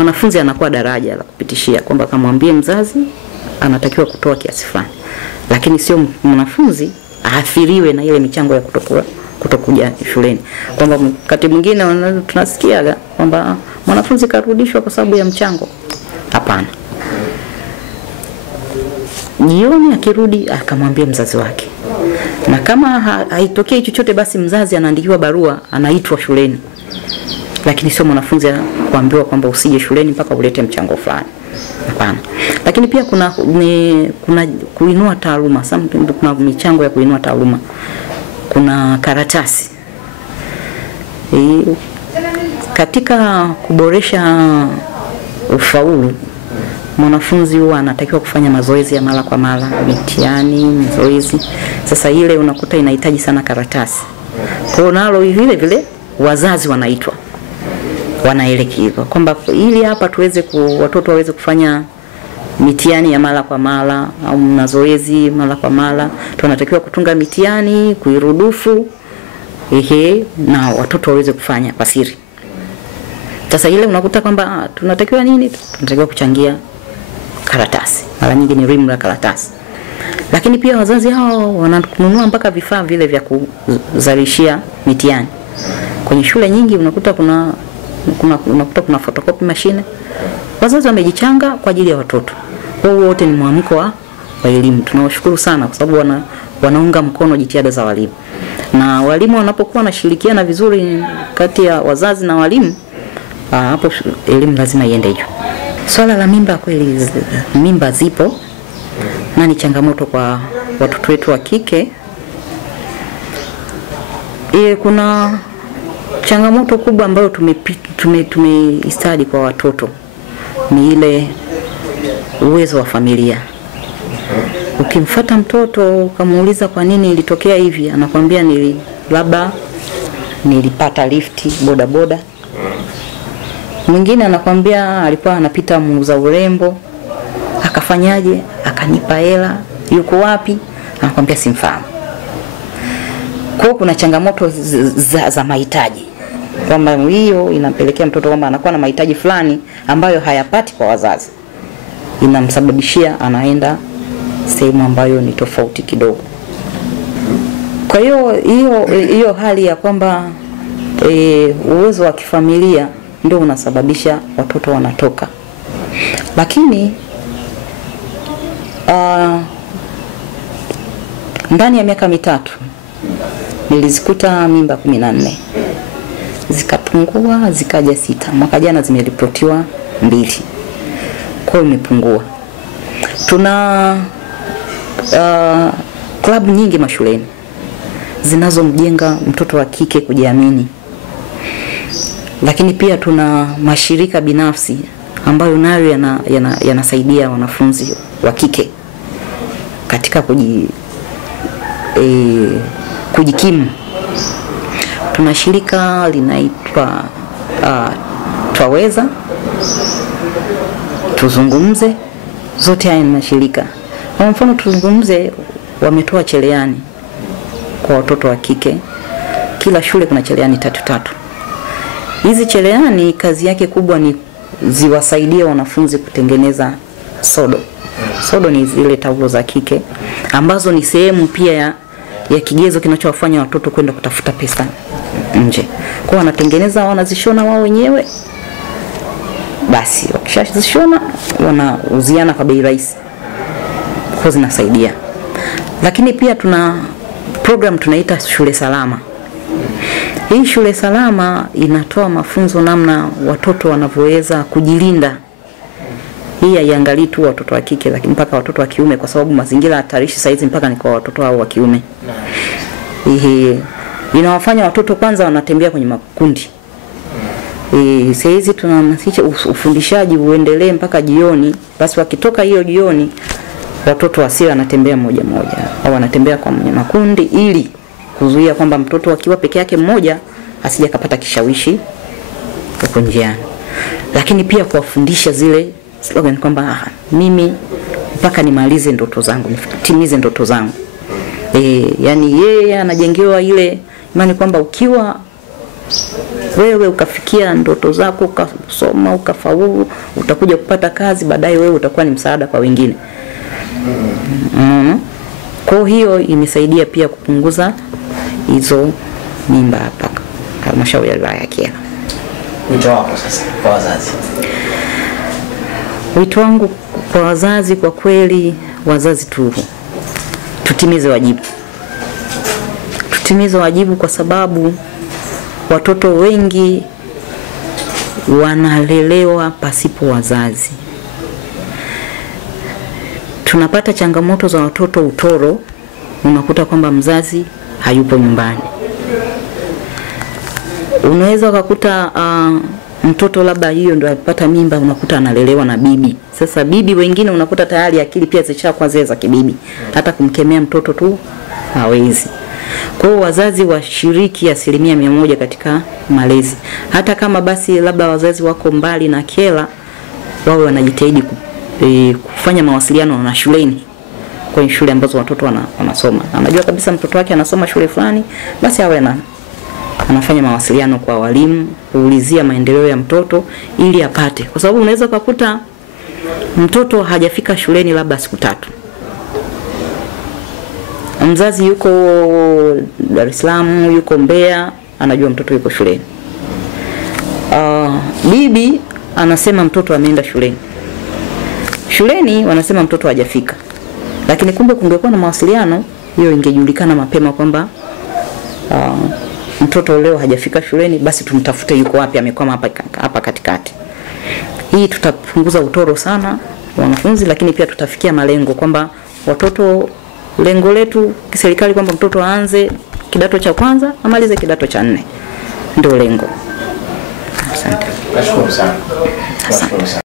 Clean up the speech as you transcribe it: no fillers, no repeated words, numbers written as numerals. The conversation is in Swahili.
mwanafunzi anakuwa daraja la kupitishia kwamba kamwambie mzazi anatakiwa kutoa kiasi fulani, lakini sio mwanafunzi aathiriwe na ile michango ya kutokuja shuleni. Kwamba wakati mwingine tunasikia kwamba mwanafunzi karudishwa kwa sababu ya mchango. Hapana. Jioni akirudi akamwambia mzazi wake. Na kama haitokei chochote basi mzazi anaandikiwa barua, anaitwa shuleni. Lakini sio mwanafunzi kuambiwa kwamba usije shuleni mpaka ulete mchango fulani. Hapana. Lakini pia kuna kuinua taaluma, kuna michango ya kuinua taaluma. Kuna karatasi. Katika kuboresha ufaulu, mwanafunzi huwa anatakiwa kufanya mazoezi ya mara kwa mara, mitihani, mazoezi. Sasa ile unakuta inahitaji sana karatasi. Kwa nalo vile vile wazazi wanaitwa, wanaelekezwa kwamba ili hapa tuweze watoto waweze kufanya mitihani ya mara kwa mara au mazoezi mara kwa mara, tunatakiwa kutunga mitihani, kuirudufu na watoto waweze kufanya kwa siri. Sasa ile unakuta kwamba tunatakiwa nini? Tunatakiwa kuchangia karatasi. Mara nyingi ni rimu la karatasi. Lakini pia wazazi hao wananunua mpaka vifaa vile vya kuzalishia mitihani. Kwenye shule nyingi unakuta kuna photocopy machine. Wazazi wamejichanga kwa ajili ya watoto. Wao wote ni mwamko wa elimu. Tunawashukuru sana kwa sababu wanaunga mkono jitihada za walimu. Na walimu wanapokuwa wanashirikiana vizuri kati ya wazazi na walimu, hapo elimu lazima iende juu. Swala la mimba, kweli mimba zipo na ni changamoto kwa watoto wetu wa kike. Kuna changamoto kubwa ambayo tumeistadi kwa watoto ni ile uwezo wa familia. Ukimfuata mtoto ukamuuliza kwa nini ilitokea hivi, anakuambia labda nilipata lifti boda boda. Mwingine anakuambia alikuwa anapita muuza urembo, akafanyaje, akanipa hela, yuko wapi, anakuambia simfahamu. Kwa kuna changamoto za mahitaji. Kwamba hiyo inampelekea mtoto kwamba anakuwa na mahitaji fulani ambayo hayapati kwa wazazi. Inamsababishia anaenda sehemu ambayo ni tofauti kidogo. Kwa hiyo hali ya kwamba uwezo wa kifamilia ndio unasababisha watoto wanatoka. Lakini ndani ya miaka mitatu nilizikuta mimba 14. Zikapungua zikaja 6. Mwaka jana zimeripotiwa 2. Kwa hiyo imepungua. Tuna klabu nyingi mashuleni zinazomjenga mtoto wa kike kujiamini. Lakini pia tuna mashirika binafsi ambayo nayo yanasaidia wanafunzi wa kike katika kujikimu. Tuna shirika linaitwa Twaweza, Tuzungumze. Zote haya ni mashirika. Kwa mfano Tuzungumze wametoa cherehani kwa watoto wa kike. Kila shule kuna cherehani 3. Hizi cherehani kazi yake kubwa ni ziwasaidie wanafunzi kutengeneza sodo. Sodo ni zile taulo za kike ambazo ni sehemu pia ya kigezo kinachowafanya watoto kwenda kutafuta pesa nje. Kwa wanatengeneza, wanazishona wao wenyewe. Basi wakishazishona wanauziana kwa bei rahisi. Kwa zinasaidia. Lakini pia tuna program tunaita Shule Salama. Hii Shule Salama inatoa mafunzo namna watoto wanavyoweza kujilinda. Hii haiangalii tu watoto wa kike lakini mpaka watoto wa kiume, kwa sababu mazingira hatarishi saizi mpaka ni kwa watoto hao wa kiume. Inawafanya watoto kwanza wanatembea kwenye makundi. Saizi tunahamasisha ufundishaji uendelee mpaka jioni. Basi wakitoka hiyo jioni watoto wasiwe wanatembea moja moja au wanatembea kwa makundi, ili kuzuia kwamba mtoto akiwa peke yake mmoja asije kapata kishawishi huko njiani. Lakini pia kuwafundisha zile slogan kwamba mimi mpaka nimalize ndoto zangu, nitimize ndoto zangu. Yani yeye anajengewa ile imani kwamba ukiwa Wewe ukafikia ndoto zako, ukasoma, ukafaulu, utakuja kupata kazi, baadaye wewe utakuwa ni msaada kwa wengine. Kwa hiyo imesaidia pia kupunguza hizo mimba hapa halmashauri ya wilaya ya Kyela. Wito wako sasa kwa wazazi? Wito wangu kwa wazazi, kwa kweli wazazi tutimize wajibu. Tutimize wajibu kwa sababu watoto wengi wanalelewa pasipo wazazi. Tunapata changamoto za watoto utoro, unakuta kwamba mzazi hayupo nyumbani. Unaweza kukuta mtoto labda hiyo ndio alipata mimba, unakuta analelewa na bibi. Sasa bibi wengine unakuta tayari akili pia zishakuwa zile za kibibi, hata kumkemea mtoto tu hawezi. Kwa hiyo wazazi washiriki 100% katika malezi. Hata kama basi labda wazazi wako mbali na Kyela, wao wanajitahidi kufanya mawasiliano na shuleni, kwa shule ambazo watoto wanasoma. Anajua kabisa mtoto wake anasoma shule fulani, basi awe anafanya mawasiliano kwa walimu, kuulizia maendeleo ya mtoto ili apate. Kwa sababu unaweza kukuta mtoto hajafika shuleni labda siku 3. Mzazi yuko Dar es Salaam, yuko Mbeya, anajua mtoto yuko shuleni. Bibi anasema mtoto ameenda shuleni. Shuleni wanasema mtoto hajafika. Lakini kumbe kungekuwa na mawasiliano, hiyo ingejulikana mapema kwamba mtoto leo hajafika shuleni, basi tumtafute yuko wapi, amekwama hapa katikati. Hii tutapunguza utoro sana wanafunzi, lakini pia tutafikia malengo kwamba watoto, lengo letu kiserikali kwamba mtoto aanze kidato cha kwanza amalize kidato cha 4. Ndio lengo. Asante. Nashukuru sana. Asante.